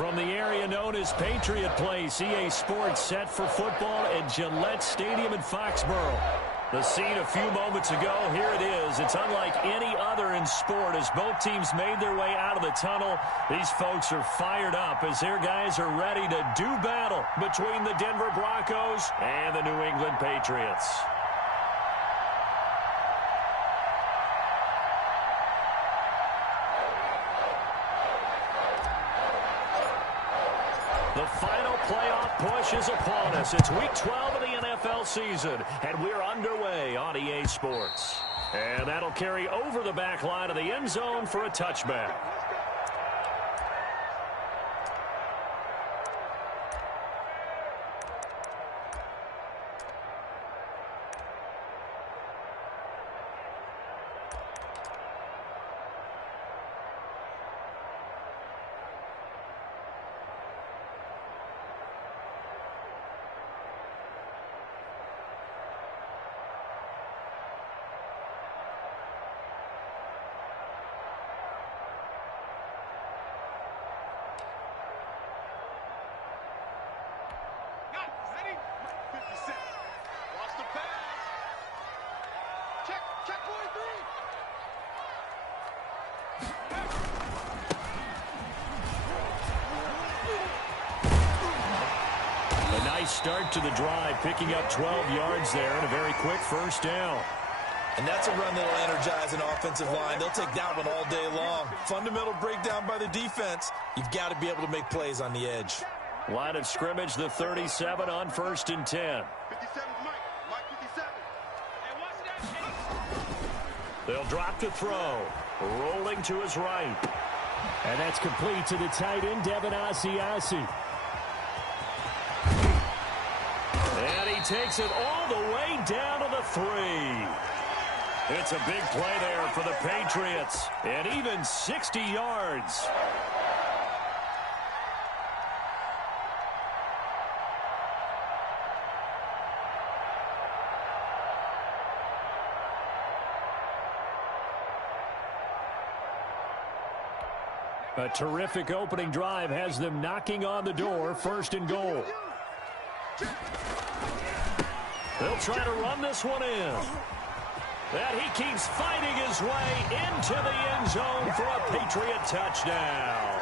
From the area known as Patriot Place, EA Sports set for football at Gillette Stadium in Foxborough. The scene a few moments ago, here it is. It's unlike any other in sport as both teams made their way out of the tunnel. These folks are fired up as their guys are ready to do battle between the Denver Broncos and the New England Patriots. The final playoff push is upon us. It's Week 12 of the NFL season, and we're underway on EA Sports. And that'll carry over the back line of the end zone for a touchback. Start to the drive, picking up 12 yards there and a very quick first down. And that's a run that'll energize an offensive line. They'll take that one all day long. Fundamental breakdown by the defense. You've got to be able to make plays on the edge. Line of scrimmage, the 37 on 1st and 10. 57, Mike 57. They'll drop to throw. Rolling to his right. And that's complete to the tight end, Devin Asiasi. And he takes it all the way down to the 3. It's a big play there for the Patriots. And even 60 yards. A terrific opening drive has them knocking on the door, 1st and goal. They'll try to run this one in. And he keeps fighting his way into the end zone for a Patriot touchdown.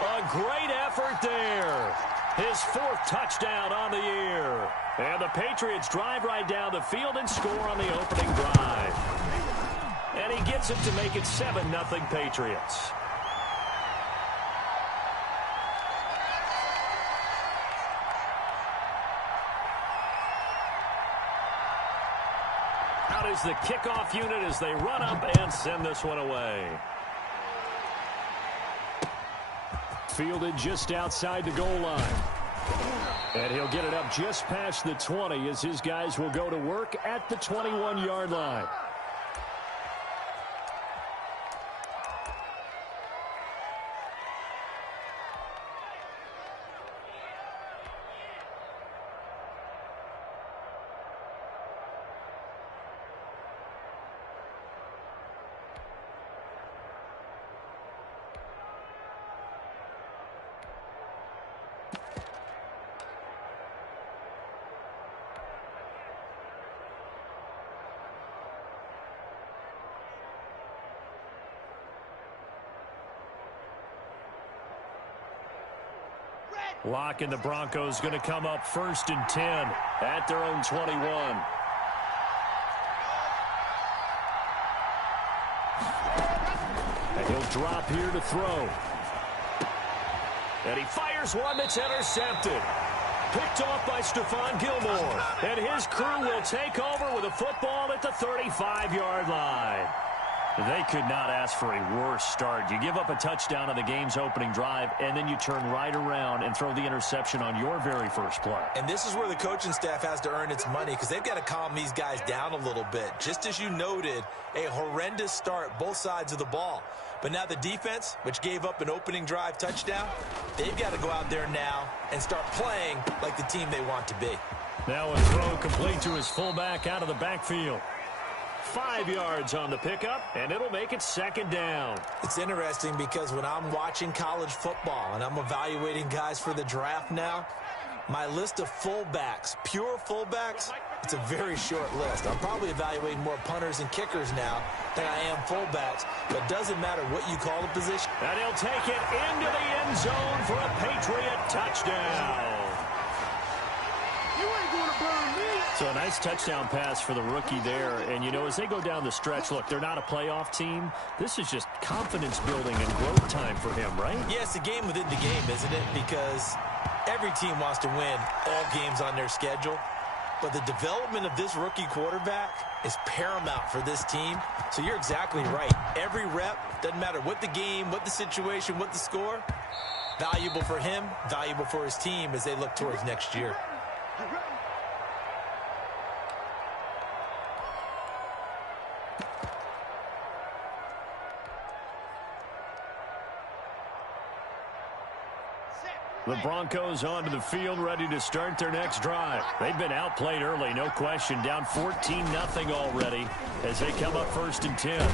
A great effort there. His 4th touchdown on the year. And the Patriots drive right down the field and score on the opening drive. And he gets it to make it 7-0 Patriots. Out is the kickoff unit as they run up and send this one away. Fielded just outside the goal line. And he'll get it up just past the 20 as his guys will go to work at the 21-yard line. Lock and the Broncos going to come up 1st and 10 at their own 21. And he'll drop here to throw. And he fires one that's intercepted. Picked off by Stephon Gilmore. And his crew will take over with a football at the 35-yard line. They could not ask for a worse start. You give up a touchdown on the game's opening drive, and then you turn right around and throw the interception on your very first play. And this is where the coaching staff has to earn its money because they've got to calm these guys down a little bit. Just as you noted, a horrendous start both sides of the ball. But now the defense, which gave up an opening drive touchdown, they've got to go out there now and start playing like the team they want to be. Now a throw complete to his fullback out of the backfield. 5 yards on the pickup, and it'll make it 2nd down. It's interesting because when I'm watching college football and I'm evaluating guys for the draft now, my list of fullbacks, pure fullbacks, it's a very short list. I'm probably evaluating more punters and kickers now than I am fullbacks, but it doesn't matter what you call the position. And he'll take it into the end zone for a Patriot touchdown. You ain't gonna burn me. So a nice touchdown pass for the rookie there. And, you know, as they go down the stretch, look, they're not a playoff team. This is just confidence building and growth time for him, right? Yeah, it's a game within the game, isn't it? Because every team wants to win all games on their schedule. But the development of this rookie quarterback is paramount for this team. So you're exactly right. Every rep, doesn't matter what the game, what the situation, what the score, valuable for him, valuable for his team as they look towards next year. The Broncos onto the field, ready to start their next drive. They've been outplayed early, no question. Down 14-0 already as they come up 1st and 10.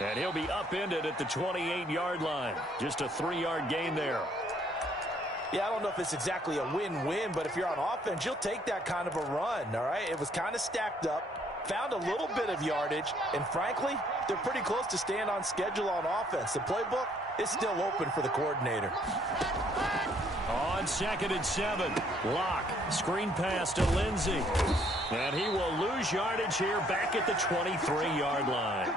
And he'll be upended at the 28-yard line. Just a 3-yard gain there. Yeah, I don't know if it's exactly a win-win, but if you're on offense, you'll take that kind of a run, all right? It was kind of stacked up, found a little bit of yardage, and frankly, they're pretty close to staying on schedule on offense. The playbook is still open for the coordinator. On 2nd and 7, Locke, screen pass to Lindsey. And he will lose yardage here back at the 23-yard line.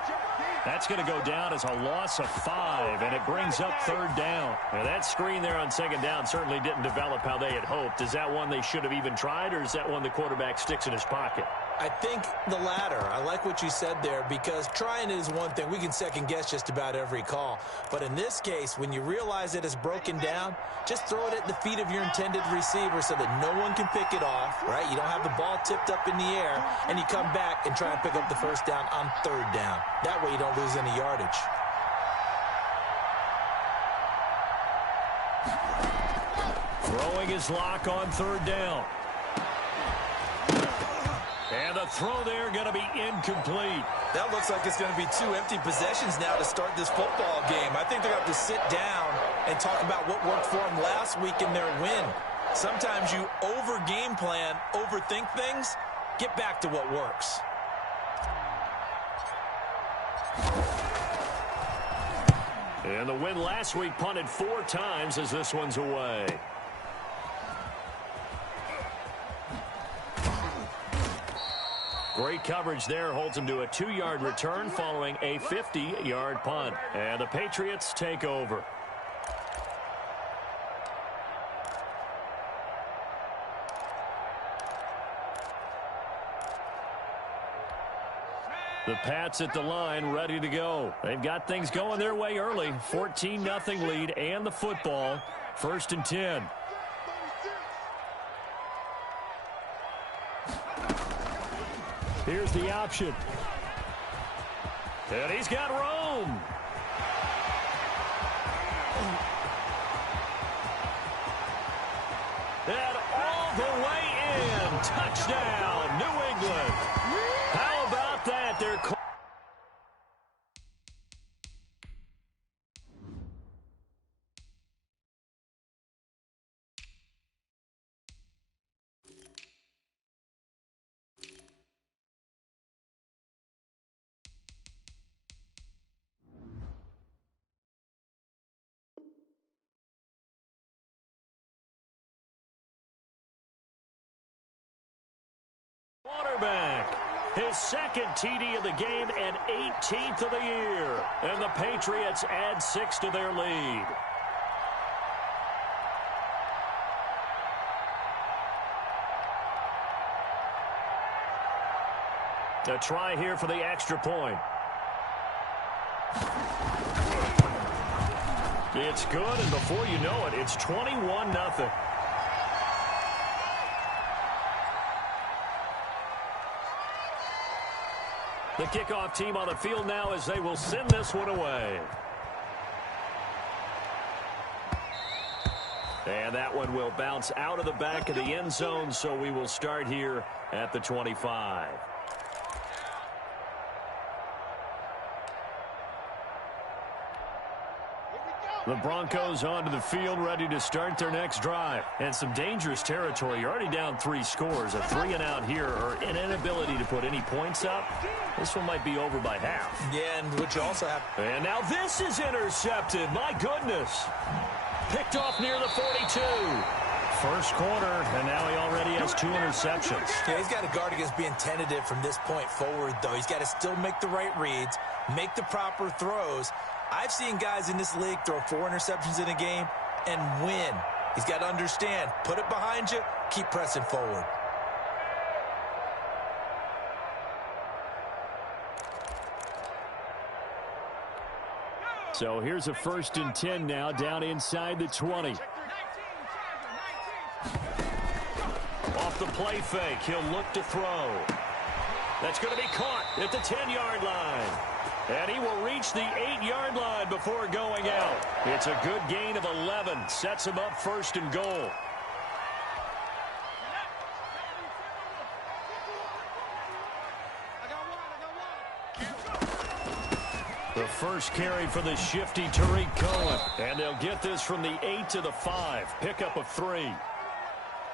That's going to go down as a loss of 5, and it brings up 3rd down. Now, that screen there on 2nd down certainly didn't develop how they had hoped. Is that one they should have even tried, or is that one the quarterback sticks in his pocket? I think the latter. I like what you said there because trying it is one thing. We can second-guess just about every call. But in this case, when you realize it is broken down, just throw it at the feet of your intended receiver so that no one can pick it off, right? You don't have the ball tipped up in the air, and you come back and try and pick up the 1st down on 3rd down. That way you don't lose any yardage. Throwing his Lock on 3rd down. And the throw there going to be incomplete. That looks like it's going to be 2 empty possessions now to start this football game. I think they're going to have to sit down and talk about what worked for them last week in their win. Sometimes you over-game plan, overthink things, get back to what works. And the win last week punted 4 times as this one's away. Great coverage there, holds him to a 2-yard return following a 50-yard punt. And the Patriots take over. The Pats at the line, ready to go. They've got things going their way early. 14-0 lead and the football. 1st and 10. Here's the option. And he's got Rome. And all the way in. Touchdown, New England. How about that? They're quarterback. His 2nd TD of the game and 18th of the year. And the Patriots add 6 to their lead. A try here for the extra point. It's good, and before you know it, it's 21-0. The kickoff team on the field now as they will send this one away. And that one will bounce out of the back of the end zone, so we will start here at the 25. The Broncos onto the field, ready to start their next drive. And some dangerous territory. You're already down 3 scores. A 3-and-out here, or an inability to put any points up. This one might be over by half. Yeah, and which you also have. And now this is intercepted. My goodness. Picked off near the 42. First quarter, and now he already has 2 interceptions. Yeah, he's got to guard against being tentative from this point forward, though. He's got to still make the right reads, make the proper throws. I've seen guys in this league throw 4 interceptions in a game and win. He's got to understand, put it behind you, keep pressing forward. So here's a 1st and 10 now, down inside the 20. Off the play fake, he'll look to throw. That's going to be caught at the 10-yard line. And he will reach the 8-yard line before going out. It's a good gain of 11. Sets him up 1st and goal. The first carry for the shifty Tariq Cohen. And they'll get this from the 8 to the 5. Pickup of 3.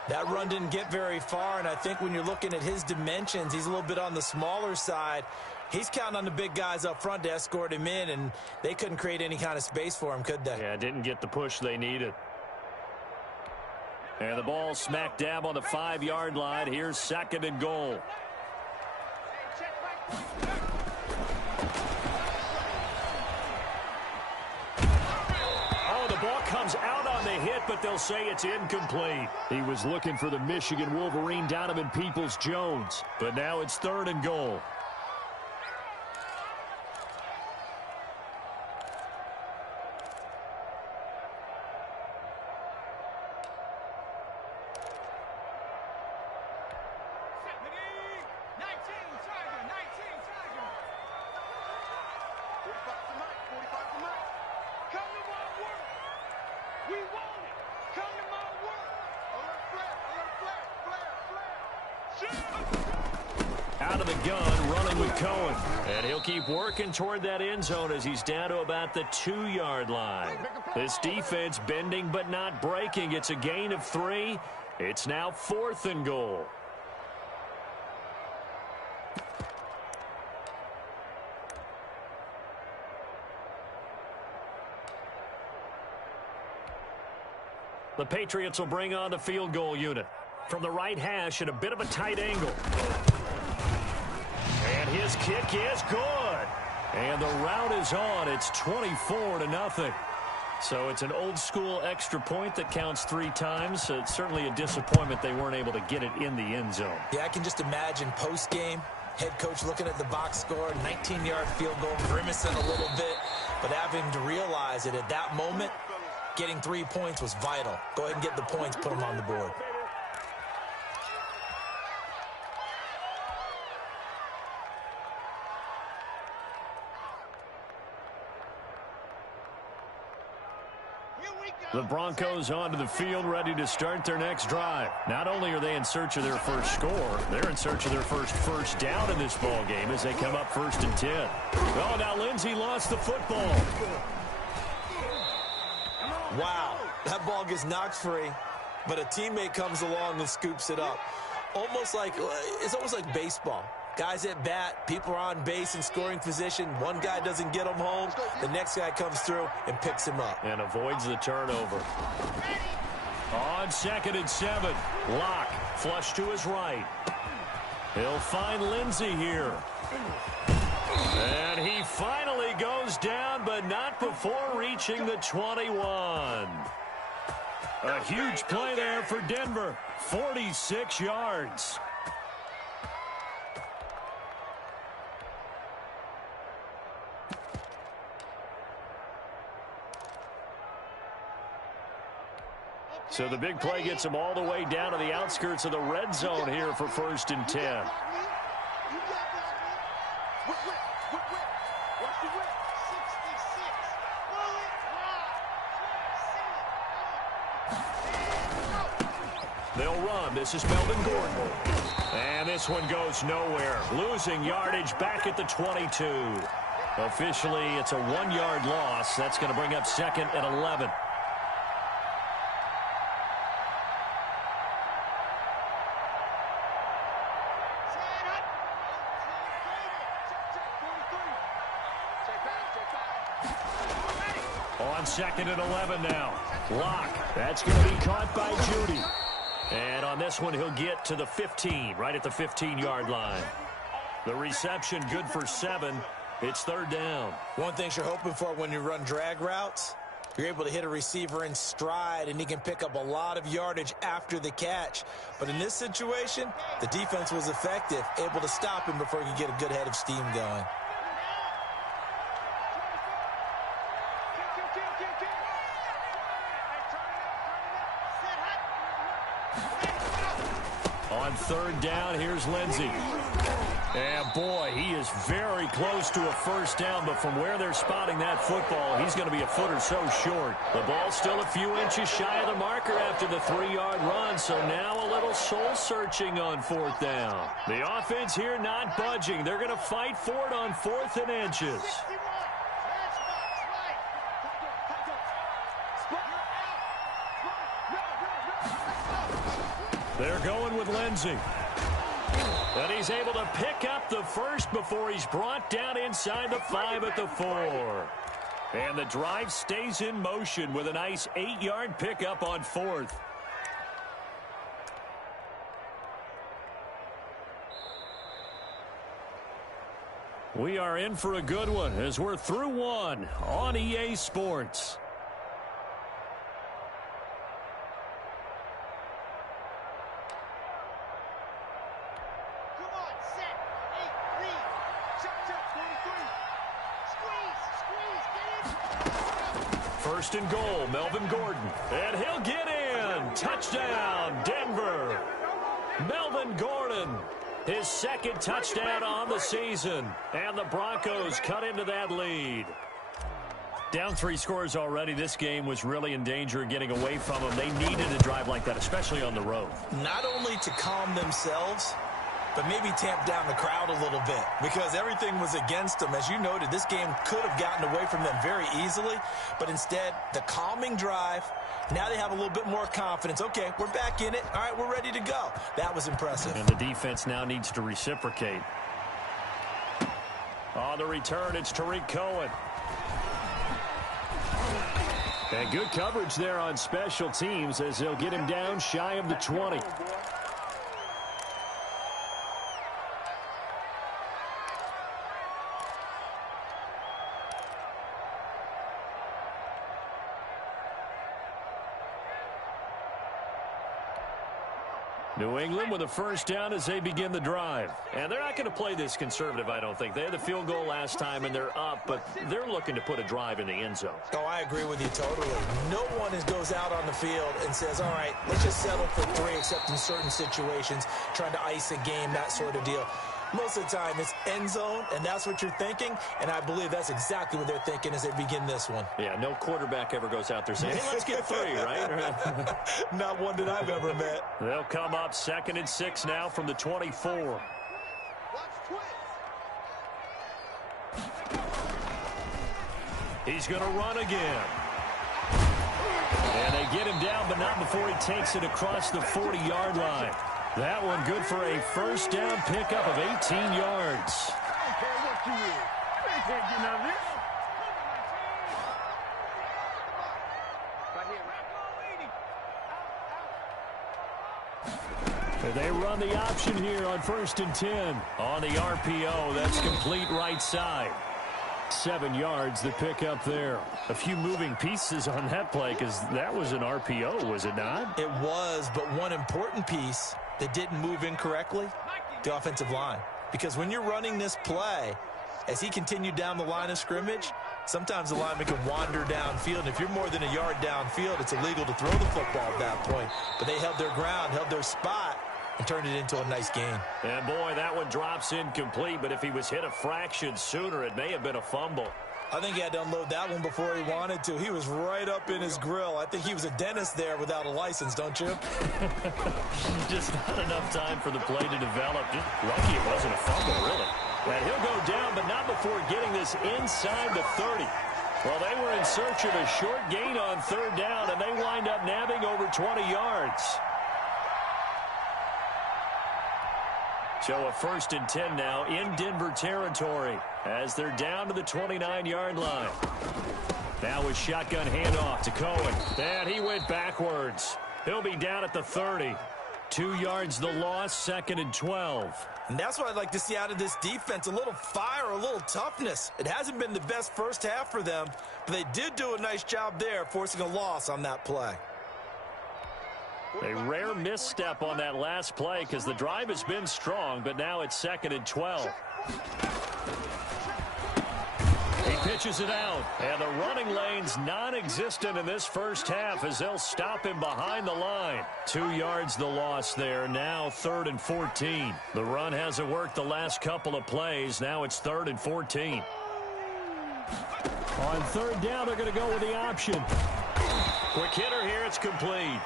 That run didn't get very far, and I think when you're looking at his dimensions, he's a little bit on the smaller side. He's counting on the big guys up front to escort him in, and they couldn't create any kind of space for him, could they? Yeah, didn't get the push they needed. And the ball smack dab on the 5-yard line. Here's 2nd and goal. Oh, the ball comes out on the hit, but they'll say it's incomplete. He was looking for the Michigan Wolverine, Donovan Peoples-Jones. But now it's 3rd and goal. Out of the gun, running with Cohen. And he'll keep working toward that end zone as he's down to about the 2-yard line. This defense bending but not breaking. It's a gain of 3. It's now 4th and goal. The Patriots will bring on the field goal unit. From the right hash at a bit of a tight angle. And his kick is good. And the route is on. It's 24-0. So it's an old-school extra point that counts 3 times. So it's certainly a disappointment they weren't able to get it in the end zone. Yeah, I can just imagine post-game, head coach looking at the box score, 19-yard field goal, grimacing a little bit, but having to realize that at that moment, getting 3 points was vital. Go ahead and get the points, put them on the board. The Broncos onto the field, ready to start their next drive. Not only are they in search of their first score, they're in search of their first down in this ball game as they come up 1st and 10. Oh, now Lindsey lost the football. Wow, that ball gets knocked free, but a teammate comes along and scoops it up. It's almost like baseball. Guys at bat, people are on base in scoring position. One guy doesn't get him home. The next guy comes through and picks him up. And avoids the turnover. On 2nd and 7. Locke, flush to his right. He'll find Lindsey here. And he finally goes down, but not before reaching the 21. A huge play there for Denver. 46 yards. So the big play gets him all the way down to the outskirts of the red zone here for 1st and 10. They'll run. This is Melvin Gordon. And this one goes nowhere. Losing yardage back at the 22. Officially, it's a 1-yard loss. That's going to bring up 2nd and 11. On 2nd and 11 now. Lock. That's going to be caught by Judy. And on this one, he'll get to the 15, right at the 15-yard line. The reception good for 7. It's 3rd down. One thing you're hoping for when you run drag routes, you're able to hit a receiver in stride, and he can pick up a lot of yardage after the catch. But in this situation, the defense was effective, able to stop him before he could get a good head of steam going. On 3rd down, here's Lindsey. And boy, he is very close to a 1st down, but from where they're spotting that football, he's going to be a foot or so short. The ball's still a few inches shy of the marker after the 3-yard run, so now a little soul-searching on 4th down. The offense here not budging. They're going to fight for it on 4th and inches. They're going with Lindsey. And he's able to pick up the 1st before he's brought down inside the 5 at the 4. And the drive stays in motion with a nice 8-yard pickup on 4th. We are in for a good one as we're through one on EA Sports. First and goal, Melvin Gordon. And he'll get in. Touchdown, Denver. Melvin Gordon, his 2nd touchdown on the season. And the Broncos cut into that lead. Down 3 scores already. This game was really in danger of getting away from them. They needed a drive like that, especially on the road. Not only to calm themselves, but maybe tamp down the crowd a little bit because everything was against them. As you noted, this game could have gotten away from them very easily, but instead, the calming drive, now they have a little bit more confidence. Okay, we're back in it. All right, we're ready to go. That was impressive. And the defense now needs to reciprocate. On the return, it's Tariq Cohen. And good coverage there on special teams as they'll get him down shy of the 20. New England with a 1st down as they begin the drive. And they're not going to play this conservative, I don't think. They had the field goal last time, and they're up, but they're looking to put a drive in the end zone. Oh, I agree with you totally. No one goes out on the field and says, all right, let's just settle for 3, except in certain situations, trying to ice a game, that sort of deal. Most of the time, it's end zone, and that's what you're thinking, and I believe that's exactly what they're thinking as they begin this one. Yeah, no quarterback ever goes out there saying, hey, let's get 3, right? Not one that I've ever met. They'll come up 2nd and 6 now from the 24. He's going to run again. And they get him down, but not before he takes it across the 40-yard line. That one good for a 1st down pickup of 18 yards. They run the option here on 1st and 10. On the RPO, that's complete right side. 7 yards, the pickup there. A few moving pieces on that play because that was an RPO, was it not? It was, but one important piece that didn't move incorrectly, the offensive line. Because when you're running this play, as he continued down the line of scrimmage, sometimes the lineman can wander downfield. And if you're more than a yard downfield, it's illegal to throw the football at that point. But they held their ground, held their spot, and turned it into a nice game. And boy, that one drops incomplete, but if he was hit a fraction sooner, it may have been a fumble. I think he had to unload that one before he wanted to. He was right up in his grill. I think he was a dentist there without a license, don't you? Just not enough time for the play to develop. Just lucky it wasn't a fumble, really. And he'll go down, but not before getting this inside the 30. Well, they were in search of a short gain on third down, and they wind up nabbing over 20 yards. So a 1st and 10 now in Denver territory as they're down to the 29-yard line. Now a shotgun handoff to Cohen. And he went backwards. He'll be down at the 30. 2 yards the loss, 2nd and 12. And that's what I'd like to see out of this defense, a little fire, a little toughness. It hasn't been the best first half for them, but they did do a nice job there, forcing a loss on that play. A rare misstep on that last play because the drive has been strong, but now it's 2nd and 12. He pitches it out, and the running lane's non-existent in this first half as they'll stop him behind the line. 2 yards the loss there, now 3rd and 14. The run hasn't worked the last couple of plays. Now it's 3rd and 14. On third down, they're going to go with the option. Quick hitter here, it's complete.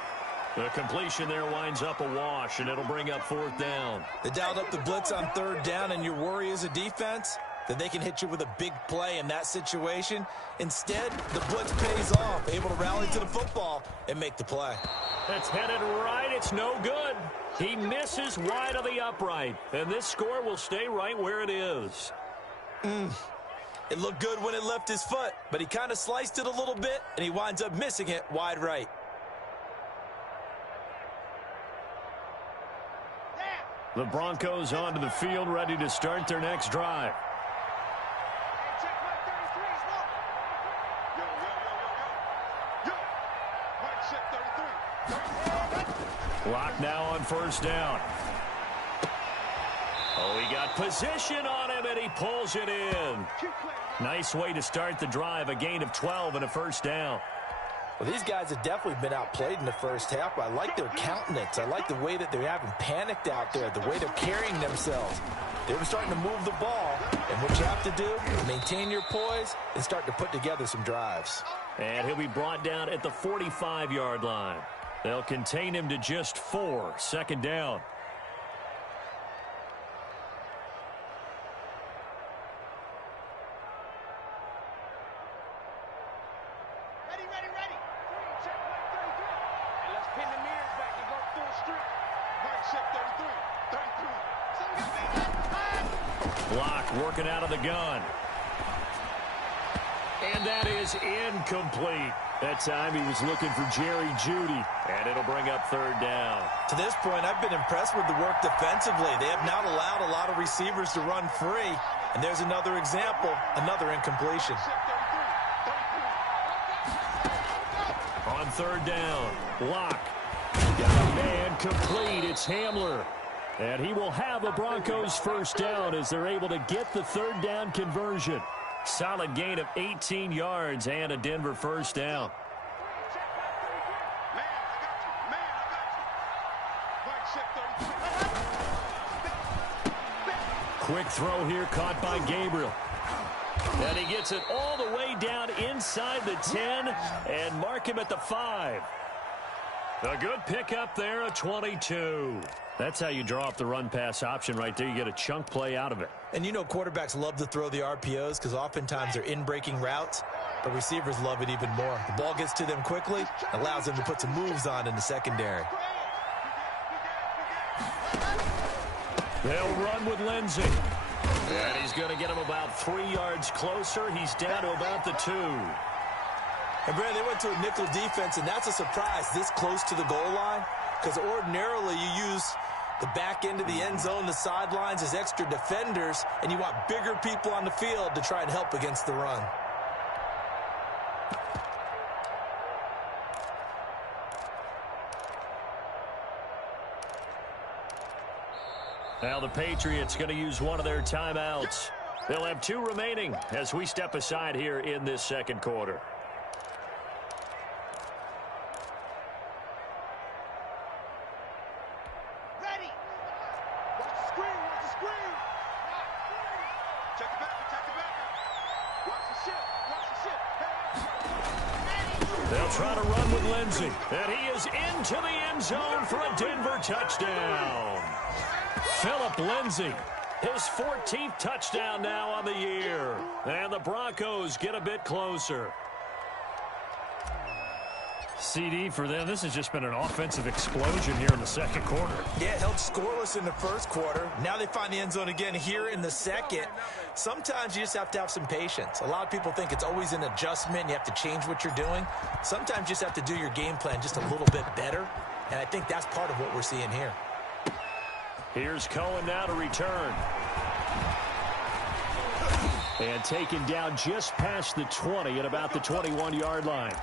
The completion there winds up a wash, and it'll bring up 4th down. They dialed up the blitz on third down, and your worry as a defense that they can hit you with a big play in that situation. Instead, the blitz pays off, able to rally to the football and make the play. That's headed right. It's no good. He misses wide of the upright, and this score will stay right where it is. It looked good when it left his foot, but he kind of sliced it a little bit, and he winds up missing it wide right. The Broncos onto the field, ready to start their next drive. Clock now on 1st down. Oh, he got position on him, and he pulls it in. Nice way to start the drive, a gain of 12 and a 1st down. Well, these guys have definitely been outplayed in the first half, but I like their countenance. I like the way that they're having panicked out there, the way they're carrying themselves. They were starting to move the ball, and what you have to do is maintain your poise and start to put together some drives. And he'll be brought down at the 45-yard line. They'll contain him to just 4, 2nd down. Block working out of the gun. And that is incomplete. That time he was looking for Jerry Jeudy, and it'll bring up 3rd down. To this point, I've been impressed with the work defensively. They have not allowed a lot of receivers to run free. And there's another example, another incompletion. On 3rd down, block. Got a man complete. It's Hamler. And he will have a Broncos 1st down as they're able to get the 3rd down conversion. Solid gain of 18 yards and a Denver 1st down. Quick throw here caught by Gabriel. And he gets it all the way down inside the 10 and mark him at the 5. A good pickup there, a 22. That's how you draw up the run-pass option right there. You get a chunk play out of it. And you know quarterbacks love to throw the RPOs because oftentimes they're in-breaking routes, but receivers love it even more. The ball gets to them quickly, allows them to put some moves on in the secondary. They'll run with Lindsey. And he's going to get him about 3 yards closer. He's down to about the 2. And Brad, they went to a nickel defense, and that's a surprise this close to the goal line, because ordinarily you use the back end of the end zone, the sidelines as extra defenders, and you want bigger people on the field to try and help against the run. Now the Patriots going to use one of their timeouts. They'll have 2 remaining as we step aside here in this 2nd quarter. They'll try to run with Lindsey. And he is into the end zone for a Denver touchdown. Phillip Lindsey. His 14th touchdown now on the year. And the Broncos get a bit closer. CD for them, this has just been an offensive explosion here in the second quarter. Yeah, held scoreless in the first quarter. Now they find the end zone again here in the second. Sometimes you just have to have some patience. A lot of people think it's always an adjustment. You have to change what you're doing. Sometimes you just have to do your game plan just a little bit better. And I think that's part of what we're seeing here. Here's Cohen now to return. And taken down just past the 20 at about the 21-yard line.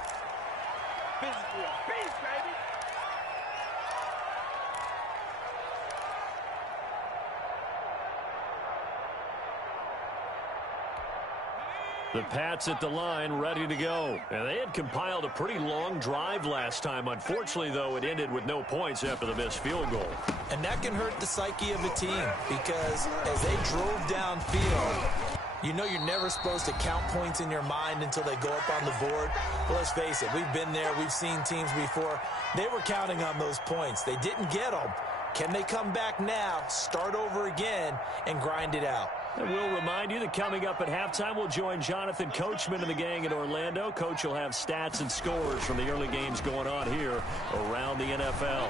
The Pats at the line, ready to go. And they had compiled a pretty long drive last time. Unfortunately, though, it ended with no points after the missed field goal. And that can hurt the psyche of a team because as they drove downfield, you know you're never supposed to count points in your mind until they go up on the board. But let's face it, we've been there. We've seen teams before. They were counting on those points. They didn't get them. Can they come back now, start over again, and grind it out? And we'll remind you that coming up at halftime, we'll join Jonathan Coachman and the gang in Orlando. Coach will have stats and scores from the early games going on here around the NFL.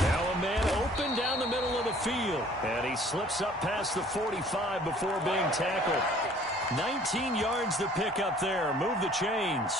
Now a man open down the middle of the field. And he slips up past the 45 before being tackled. 19 yards to pick up there. Move the chains.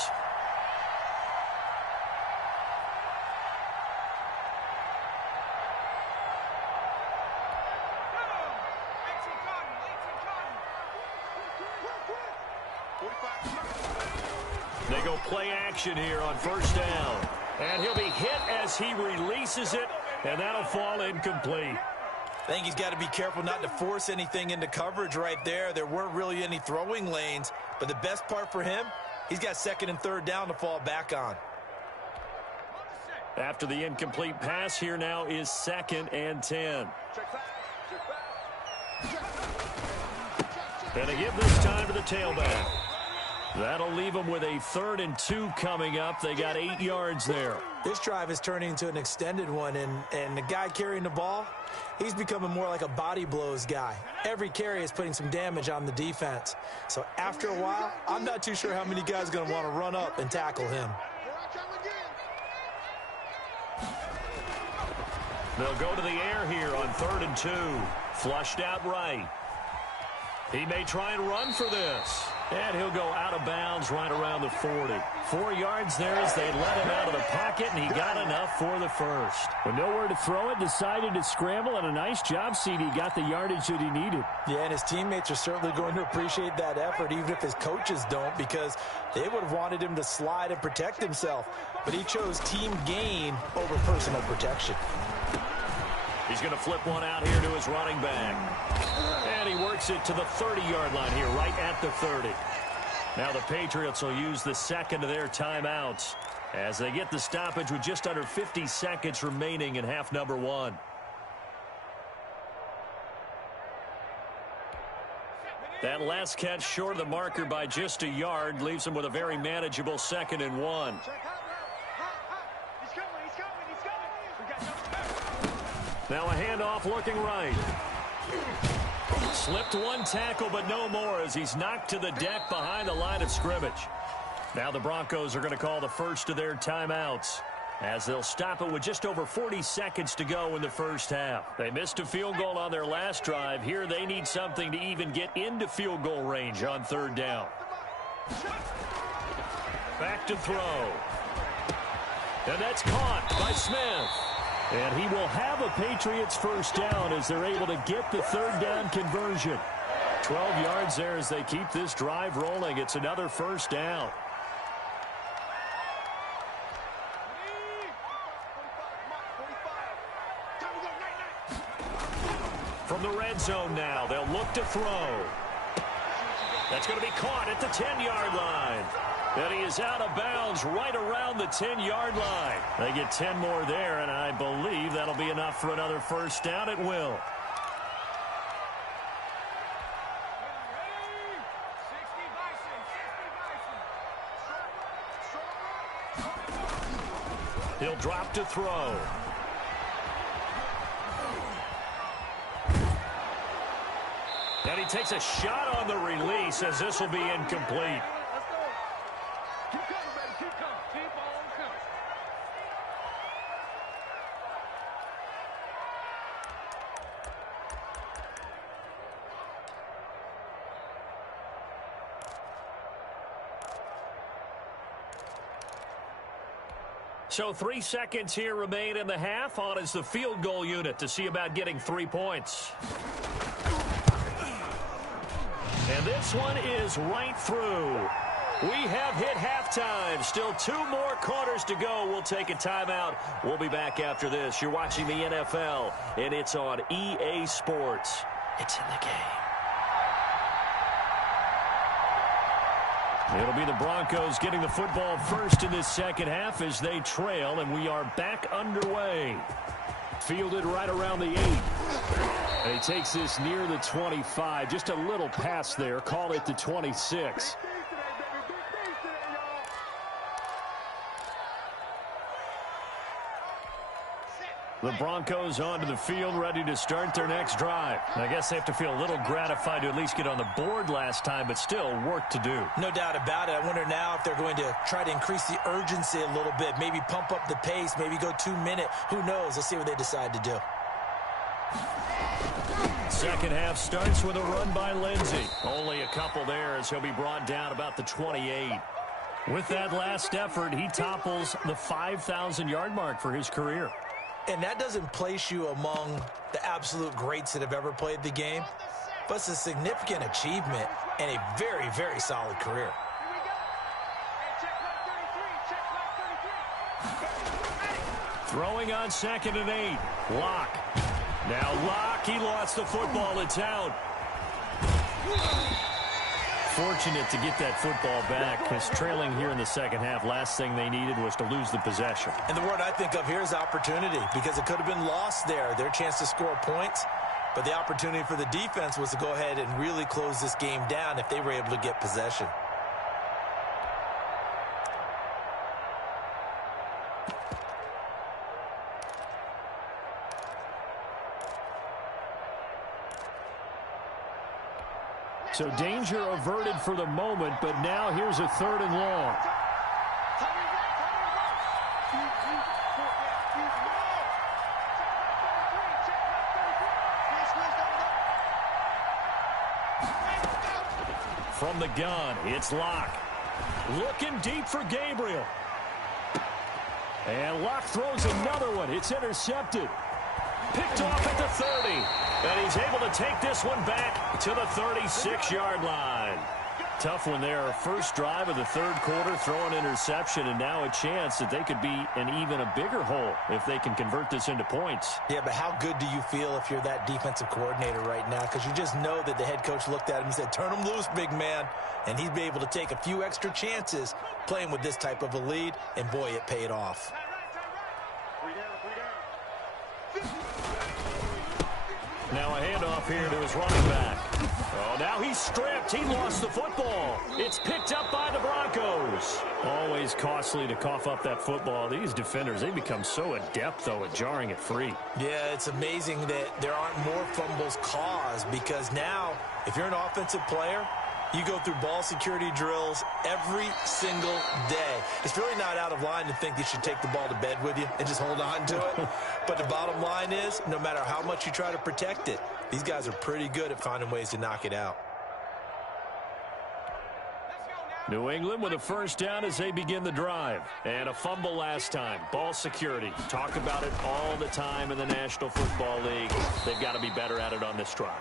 They go play action here on first down. And he'll be hit as he releases it, and that'll fall incomplete. I think he's got to be careful not to force anything into coverage right there. There weren't really any throwing lanes, but the best part for him, he's got second and third down to fall back on. After the incomplete pass, here now is 2nd and 10. And they give this time to the tailback. That'll leave them with a 3rd and 2 coming up. They got 8 yards there. This drive is turning into an extended one, and the guy carrying the ball, he's becoming more like a body blows guy. Every carry is putting some damage on the defense. So after a while, I'm not too sure how many guys are going to want to run up and tackle him. They'll go to the air here on 3rd and 2. Flushed out right. He may try and run for this. And he'll go out of bounds right around the 40. 4 yards there as they let him out of the pocket, and he got enough for the first. With nowhere to throw it, decided to scramble, and a nice job, CD. Got the yardage that he needed. Yeah, and his teammates are certainly going to appreciate that effort, even if his coaches don't, because they would have wanted him to slide and protect himself. But he chose team gain over personal protection. He's going to flip one out here to his running back. And he works it to the 30-yard line here, right at the 30. Now the Patriots will use the second of their timeouts as they get the stoppage with just under 50 seconds remaining in half number 1. That last catch short of the marker by just a yard leaves him with a very manageable 2nd and 1. Now a handoff looking right. Slipped one tackle, but no more as he's knocked to the deck behind the line of scrimmage. Now the Broncos are going to call the first of their timeouts as they'll stop it with just over 40 seconds to go in the first half. They missed a field goal on their last drive. Here they need something to even get into field goal range on 3rd down. Back to throw. And that's caught by Smith. And he will have a Patriots first down as they're able to get the 3rd down conversion. 12 yards there as they keep this drive rolling. It's another first down. From the red zone now, they'll look to throw. That's going to be caught at the 10-yard line. And he is out of bounds right around the 10-yard line. They get 10 more there, and I believe that'll be enough for another first down. It will. He'll drop to throw. he takes a shot on the release as this will be incomplete. Let's go. Keep coming, baby. Keep coming. Keep on coming. So 3 seconds here remain in the half. On is the field goal unit to see about getting 3 points. And this one is right through. We have hit halftime. Still 2 more quarters to go. We'll take a timeout. We'll be back after this. You're watching the NFL, and it's on EA Sports. It's in the game. It'll be the Broncos getting the football first in this second half as they trail, and we are back underway. Fielded right around the 8. And he takes this near the 25. Just a little pass there. Call it the 26. The Broncos onto the field, ready to start their next drive. I guess they have to feel a little gratified to at least get on the board last time, but still work to do. No doubt about it. I wonder now if they're going to try to increase the urgency a little bit, maybe pump up the pace, maybe go 2 minute. Who knows? Let's see what they decide to do. Second half starts with a run by Lindsey. Only a couple there as he'll be brought down about the 28. With that last effort, he topples the 5,000-yard mark for his career. And that doesn't place you among the absolute greats that have ever played the game, but it's a significant achievement and a very, very solid career. Throwing on 2nd and 8. Locke. Now Locke, he lost the football. It's out. Fortunate to get that football back, because trailing here in the second half, last thing they needed was to lose the possession. And the word I think of here is opportunity, because it could have been lost there, their chance to score points. But the opportunity for the defense was to go ahead and really close this game down if they were able to get possession. So danger averted for the moment, but now here's a 3rd and long. From the gun, it's Locke. Looking deep for Gabriel. And Locke throws another one. It's intercepted. Picked off at the 30. And he's able to take this one back to the 36-yard line. Tough one there. First drive of the 3rd quarter, throw an interception, and now a chance that they could be in even a bigger hole if they can convert this into points. Yeah, but how good do you feel if you're that defensive coordinator right now? Because you just know that the head coach looked at him and said, turn him loose, big man. And he'd be able to take a few extra chances playing with this type of a lead, and boy, it paid off. Now a handoff here to his running back. Oh, now he's stripped. He lost the football. It's picked up by the Broncos. Always costly to cough up that football. These defenders, they become so adept, though, at jarring it free. Yeah, it's amazing that there aren't more fumbles caused, because now, if you're an offensive player, you go through ball security drills every single day. It's really not out of line to think you should take the ball to bed with you and just hold on to it. But the bottom line is, no matter how much you try to protect it, these guys are pretty good at finding ways to knock it out. New England with a first down as they begin the drive. And a fumble last time. Ball security. Talk about it all the time in the National Football League. They've got to be better at it on this drive.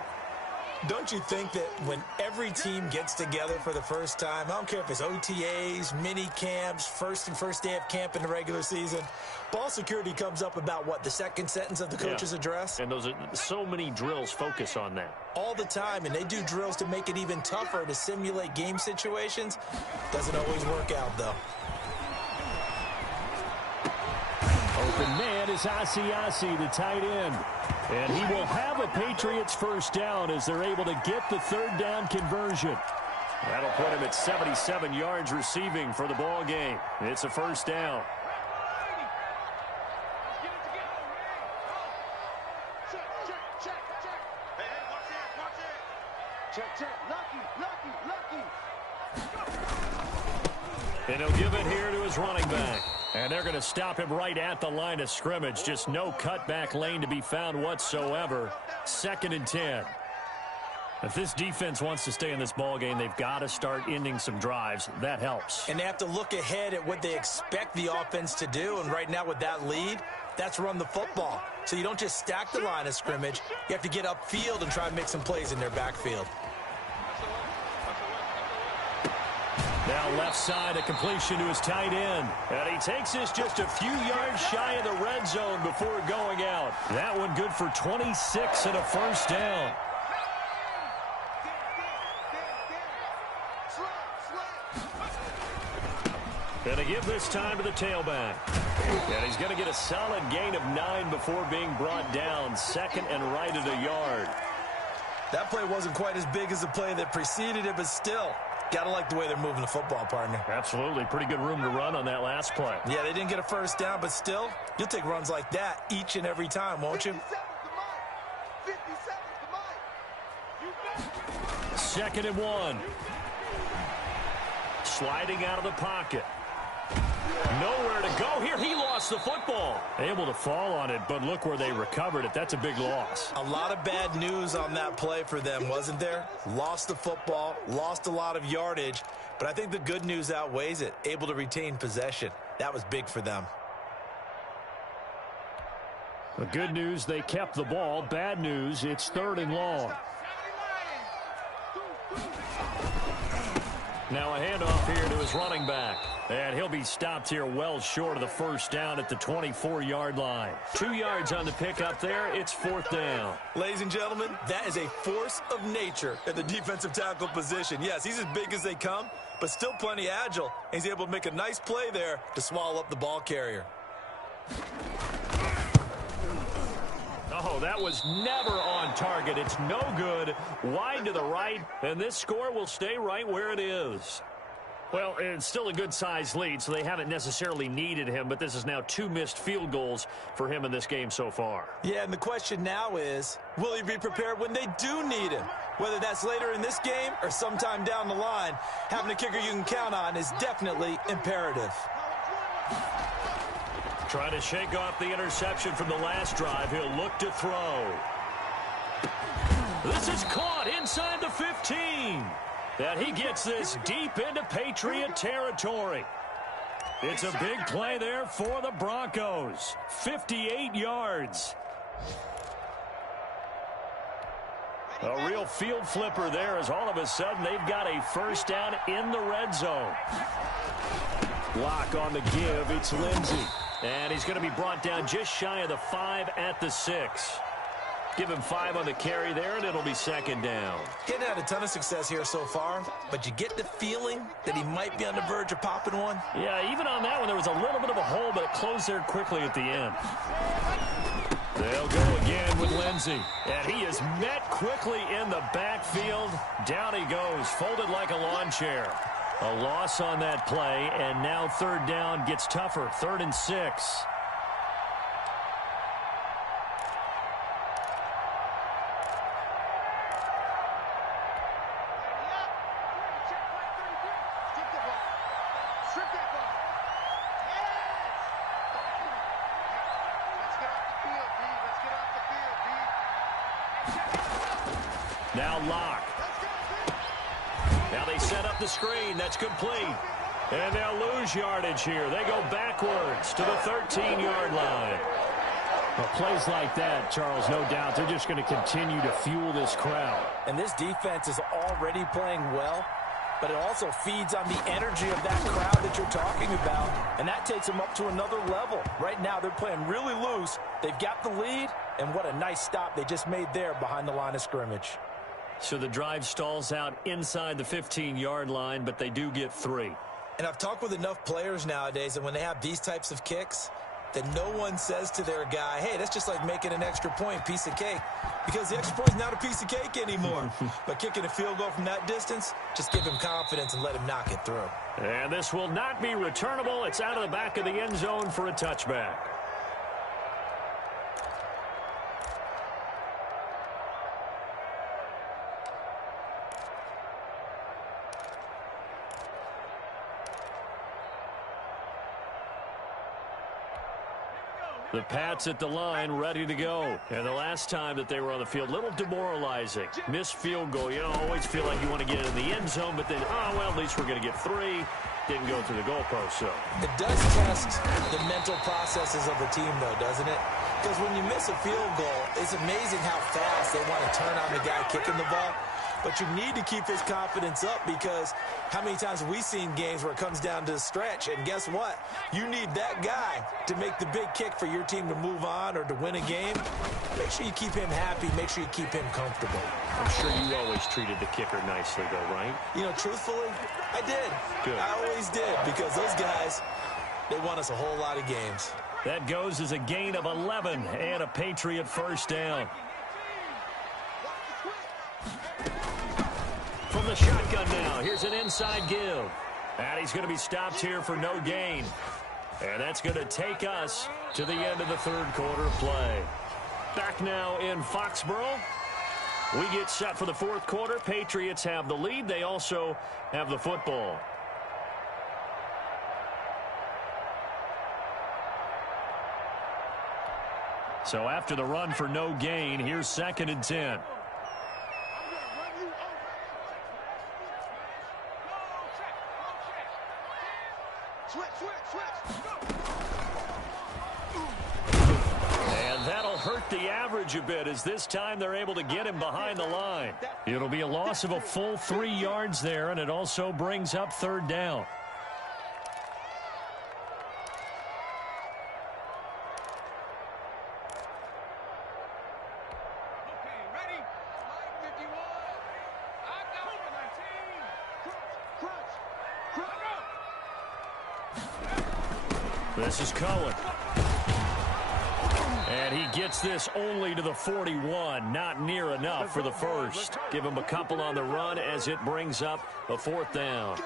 Don't you think that when every team gets together for the first time, I don't care if it's OTAs, mini camps, first day of camp in the regular season, ball security comes up about, what, the second sentence of the coach's address? And those are so many drills focus on that. All the time, and they do drills to make it even tougher to simulate game situations. Doesn't always work out, though. Open man is Asiasi, the tight end. And he will have a Patriots first down as they're able to get the 3rd down conversion. That'll put him at 77 yards receiving for the ball game. It's a first down. Check. Lucky. And he'll give it here to his running back. And they're going to stop him right at the line of scrimmage. Just no cutback lane to be found whatsoever. 2nd and 10. If this defense wants to stay in this ball game, they've got to start ending some drives. That helps. And they have to look ahead at what they expect the offense to do. And right now with that lead, that's run the football. So you don't just stack the line of scrimmage. You have to get upfield and try and make some plays in their backfield. Now left side, a completion to his tight end. And he takes this just a few yards shy of the red zone before going out. That one good for 26 and a first down. Going to give this time to the tailback. And he's going to get a solid gain of 9 before being brought down. 2nd and right at a yard. That play wasn't quite as big as the play that preceded it, but still, got to like the way they're moving the football, partner. Absolutely. Pretty good room to run on that last play. Yeah, they didn't get a first down, but still, you'll take runs like that each and every time, won't you? 2nd and 1. Sliding out of the pocket. Nowhere to go here. He lost the football. Able to fall on it, but look where they recovered it. That's a big loss. A lot of bad news on that play for them, wasn't there? Lost the football, lost a lot of yardage, but I think the good news outweighs it. Able to retain possession. That was big for them. The good news, they kept the ball. Bad news, it's 3rd and long. Now a handoff here to his running back. And he'll be stopped here well short of the first down at the 24-yard line. 2 yards on the pickup there. It's 4th down. Ladies and gentlemen, that is a force of nature at the defensive tackle position. Yes, he's as big as they come, but still plenty agile. He's able to make a nice play there to swallow up the ball carrier. Oh, that was never on target. It's no good. Wide to the right, and this score will stay right where it is. Well, it's still a good-sized lead, so they haven't necessarily needed him, but this is now 2 missed field goals for him in this game so far. Yeah, and the question now is, will he be prepared when they do need him? Whether that's later in this game or sometime down the line, having a kicker you can count on is definitely imperative. Trying to shake off the interception from the last drive. He'll look to throw. This is caught inside the 15. And he gets this deep into Patriot territory. It's a big play there for the Broncos. 58 yards. A real field flipper there as all of a sudden they've got a first down in the red zone. Block on the give. It's Lindsey. And he's going to be brought down just shy of the 5 at the 6. Give him 5 on the carry there, and it'll be 2nd down. Getting had a ton of success here so far, but you get the feeling that he might be on the verge of popping one. Yeah, even on that one, there was a little bit of a hole, but it closed there quickly at the end. They'll go again with Lindsey. And he is met quickly in the backfield. Down he goes, folded like a lawn chair. A loss on that play, and now 3rd down gets tougher. 3rd and 6. Now Locke. Now they set up the screen. That's complete. And they'll lose yardage here. They go backwards to the 13-yard line. Well, plays like that, Charles, no doubt, they're just going to continue to fuel this crowd. And this defense is already playing well, but it also feeds on the energy of that crowd that you're talking about, and that takes them up to another level. Right now, they're playing really loose. They've got the lead, and what a nice stop they just made there behind the line of scrimmage. So the drive stalls out inside the 15-yard line, but they do get 3. And I've talked with enough players nowadays that when they have these types of kicks, that no one says to their guy, hey, that's just like making an extra point, piece of cake. Because the extra point is not a piece of cake anymore. But kicking a field goal from that distance, just give him confidence and let him knock it through. And this will not be returnable. It's out of the back of the end zone for a touchback. The Pats at the line, ready to go. And the last time that they were on the field, a little demoralizing. Missed field goal. You always feel like you want to get it in the end zone, but then, oh, well, at least we're going to get 3. Didn't go through the goalpost, so. It does test the mental processes of the team, though, doesn't it? Because when you miss a field goal, it's amazing how fast they want to turn on the guy kicking the ball. But you need to keep his confidence up, because how many times have we seen games where it comes down to the stretch? And guess what? You need that guy to make the big kick for your team to move on or to win a game. Make sure you keep him happy. Make sure you keep him comfortable. I'm sure you always treated the kicker nicely, though, right? You know, truthfully, I did. Good. I always did, because those guys, they won us a whole lot of games. That goes as a gain of 11 and a Patriot first down. From the shotgun now, here's an inside give. And he's going to be stopped here for no gain. And that's going to take us to the end of the third quarter of play. Back now in Foxborough. We get set for the fourth quarter. Patriots have the lead. They also have the football. So after the run for no gain, here's 2nd and 10. And that'll hurt the average a bit, as this time they're able to get him behind the line. It'll be a loss of a full 3 yards there, and it also brings up 3rd down. This is Cohen. And he gets this only to the 41. Not near enough for the first. Give him a couple on the run as it brings up a 4th down.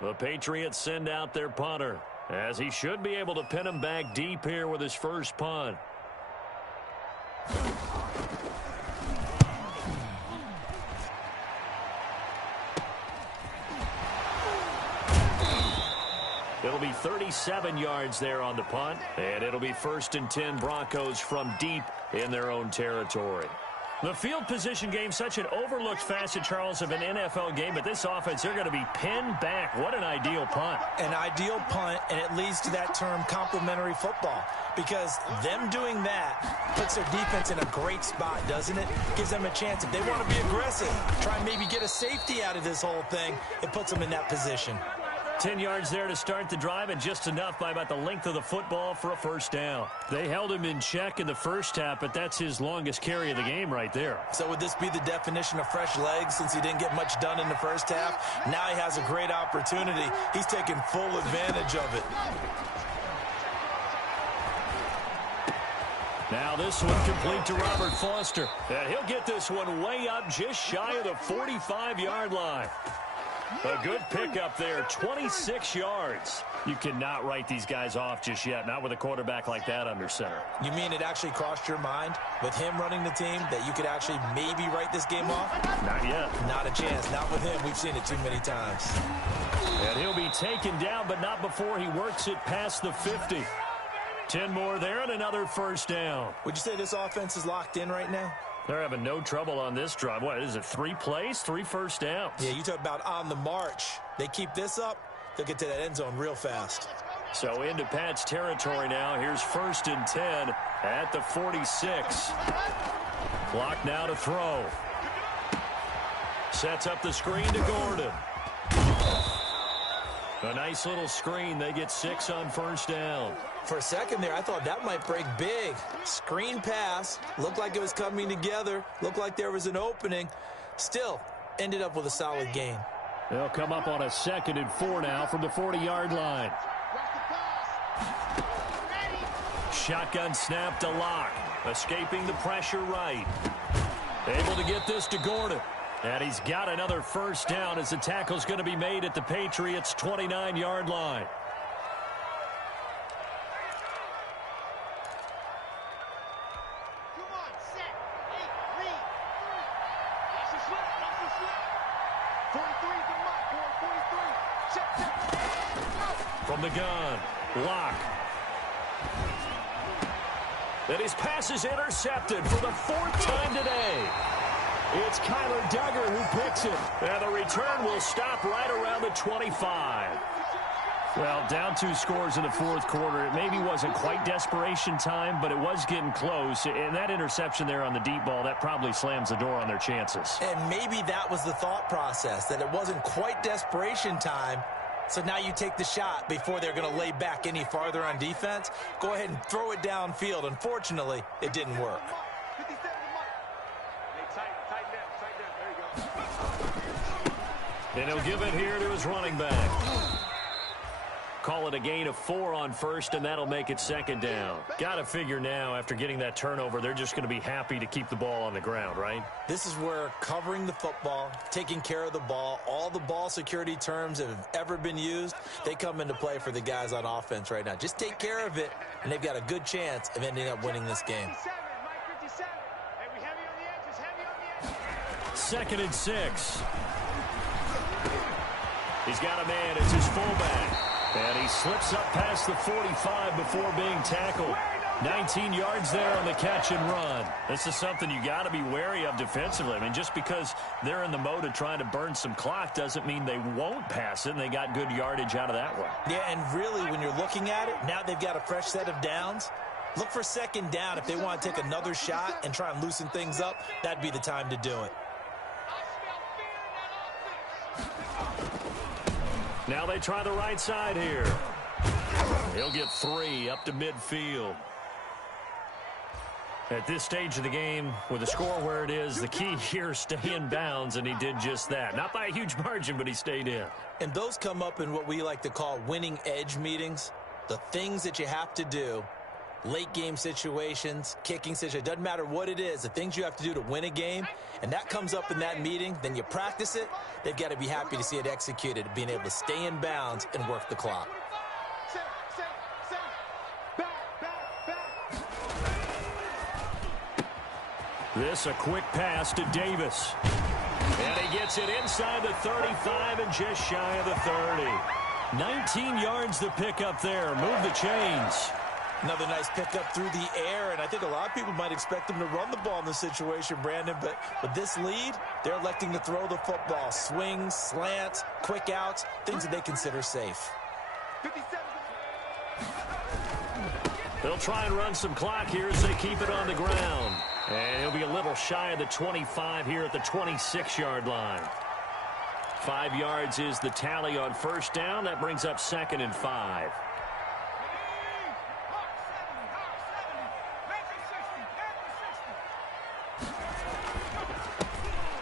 The Patriots send out their punter, as he should be able to pin him back deep here with his first punt. It'll be 37 yards there on the punt, and it'll be 1st and 10 Broncos from deep in their own territory. The field position game, such an overlooked facet, Charles, of an NFL game, but this offense, they're going to be pinned back. What an ideal punt. An ideal punt, and it leads to that term complementary football, because them doing that puts their defense in a great spot, doesn't it? Gives them a chance. If they want to be aggressive, try and maybe get a safety out of this whole thing, it puts them in that position. 10 yards there to start the drive, and just enough by about the length of the football for a first down. They held him in check in the first half, but that's his longest carry of the game right there. So would this be the definition of fresh legs, since he didn't get much done in the first half? Now he has a great opportunity. He's taking full advantage of it. Now this one complete to Robert Foster. And he'll get this one way up just shy of the 45-yard line. A good pickup there, 26 yards. You cannot write these guys off just yet, not with a quarterback like that under center. You mean it actually crossed your mind, with him running the team, that you could actually maybe write this game off? Not yet. Not a chance. Not with him. We've seen it too many times. And he'll be taken down, but not before he works it past the 50. 10 more there and another first down. Would you say this offense is locked in right now? They're having no trouble on this drive. What is it, 3 plays, 3 first downs? Yeah, you talk about on the march. They keep this up, they'll get to that end zone real fast. So into Pat's territory now. Here's 1st and 10 at the 46. Clock now to throw. Sets up the screen to Gordon. A nice little screen. They get 6 on first down. For a second there, I thought that might break big. Screen pass. Looked like it was coming together. Looked like there was an opening. Still, ended up with a solid gain. They'll come up on a 2nd and 4 now from the 40-yard line. Shotgun snap to Locke. Escaping the pressure right. Able to get this to Gordon. And he's got another first down as the tackle's going to be made at the Patriots' 29-yard line. From the gun, Lock. And his pass is intercepted for the 4th time today. It's Kyler Duggar who picks it. And the return will stop right around the 25. Well, down 2 scores in the 4th quarter. It maybe wasn't quite desperation time, but it was getting close. And that interception there on the deep ball, that probably slams the door on their chances. And maybe that was the thought process, that it wasn't quite desperation time. So now you take the shot before they're going to lay back any farther on defense. Go ahead and throw it downfield. Unfortunately, it didn't work. And he'll give it here to his running back. Call it a gain of 4 on first, and that'll make it 2nd down. Got to figure now, after getting that turnover, they're just going to be happy to keep the ball on the ground, right? This is where covering the football, taking care of the ball, all the ball security terms that have ever been used, they come into play for the guys on offense right now. Just take care of it, and they've got a good chance of ending up winning this game. 2nd and 6. He's got a man. It's his fullback. And he slips up past the 45 before being tackled. 19 yards there on the catch and run. This is something you got to be wary of defensively. I mean, just because they're in the mode of trying to burn some clock doesn't mean they won't pass it, and they got good yardage out of that one. Yeah, and really, when you're looking at it, now they've got a fresh set of downs. Look for 2nd down. If they want to take another shot and try and loosen things up, that'd be the time to do it. Now they try the right side here. He'll get 3 up to midfield. At this stage of the game, with the score where it is, the key here is stay in bounds, and he did just that. Not by a huge margin, but he stayed in. And those come up in what we like to call winning edge meetings. The things that you have to do, late game situations, kicking situations, doesn't matter what it is, the things you have to do to win a game, and that comes up in that meeting, then you practice it, they've got to be happy to see it executed, being able to stay in bounds and work the clock. This a quick pass to Davis. And he gets it inside the 35 and just shy of the 30. 19 yards to pick up there. Move the chains. Another nice pickup through the air, and I think a lot of people might expect them to run the ball in this situation, Brandon, but with this lead, they're electing to throw the football. Swings, slants, quick outs, things that they consider safe. They'll try and run some clock here as they keep it on the ground. And he'll be a little shy of the 25 here at the 26-yard line. 5 yards is the tally on first down. That brings up 2nd and 5.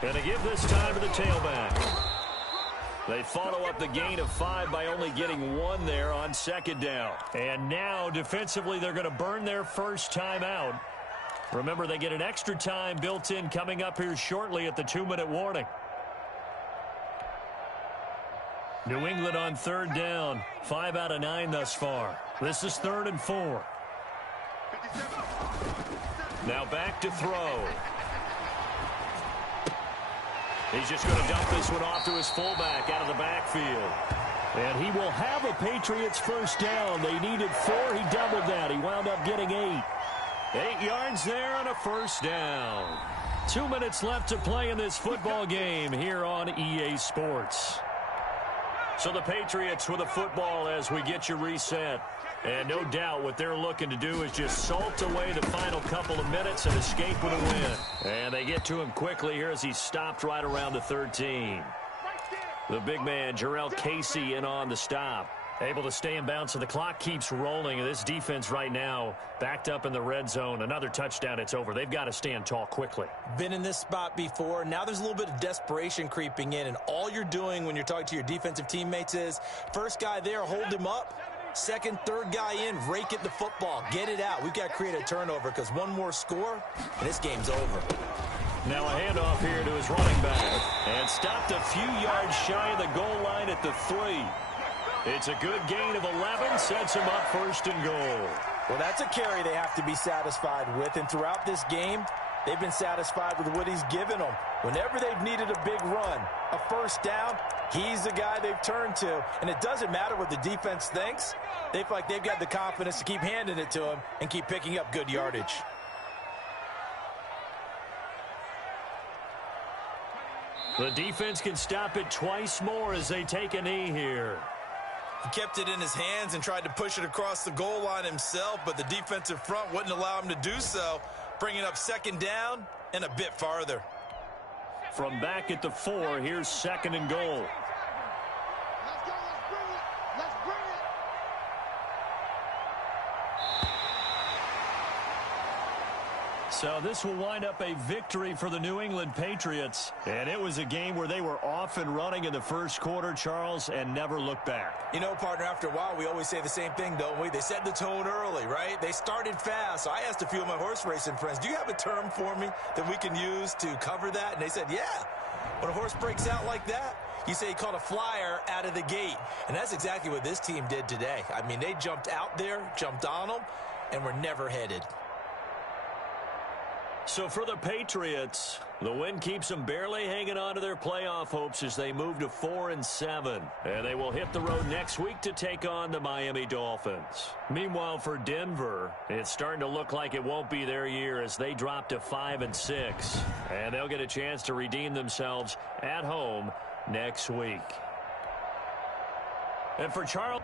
And to give this time to the tailback. They follow up the gain of 5 by only getting 1 there on 2nd down. And now, defensively, they're going to burn their first time out. Remember, they get an extra time built in coming up here shortly at the 2-minute warning. New England on 3rd down. 5 out of 9 thus far. This is 3rd and 4. Now back to throw. He's just going to dump this one off to his fullback out of the backfield. And he will have a Patriots first down. They needed 4. He doubled that. He wound up getting 8. 8 yards there on a first down. 2 minutes left to play in this football game here on EA Sports. So the Patriots with a football as we get you reset. And no doubt what they're looking to do is just salt away the final couple of minutes and escape with a win. And they get to him quickly here as he's stopped right around the 13. The big man, Jarrell Casey, in on the stop. Able to stay in bounds, so the clock keeps rolling. And this defense right now backed up in the red zone. Another touchdown, it's over. They've got to stand tall quickly. Been in this spot before. Now there's a little bit of desperation creeping in. And all you're doing when you're talking to your defensive teammates is, first guy there, hold him up. Second, third guy in, rake it the football. Get it out. We've got to create a turnover because one more score, and this game's over. Now a handoff here to his running back. And stopped a few yards shy of the goal line at the 3. It's a good gain of 11, sets him up 1st and goal. Well, that's a carry they have to be satisfied with. And throughout this game, they've been satisfied with what he's given them. Whenever they've needed a big run, a first down, he's the guy they've turned to. And it doesn't matter what the defense thinks. They feel like they've got the confidence to keep handing it to him and keep picking up good yardage. The defense can stop it twice more as they take a knee here. He kept it in his hands and tried to push it across the goal line himself, but the defensive front wouldn't allow him to do so, bringing up second down and a bit farther. From back at the 4, here's second and goal. Let's go. Let's bring it. Let's bring it. So this will wind up a victory for the New England Patriots. And it was a game where they were off and running in the first quarter, Charles, and never looked back. You know, partner, after a while, we always say the same thing, don't we? They set the tone early, right? They started fast. So I asked a few of my horse racing friends, do you have a term for me that we can use to cover that? And they said, yeah. When a horse breaks out like that, you say he caught a flyer out of the gate. And that's exactly what this team did today. I mean, they jumped out there, jumped on them, and were never headed. So for the Patriots, the win keeps them barely hanging on to their playoff hopes as they move to 4-7. And they will hit the road next week to take on the Miami Dolphins. Meanwhile, for Denver, it's starting to look like it won't be their year as they drop to 5-6. And they'll get a chance to redeem themselves at home next week. And for Charles...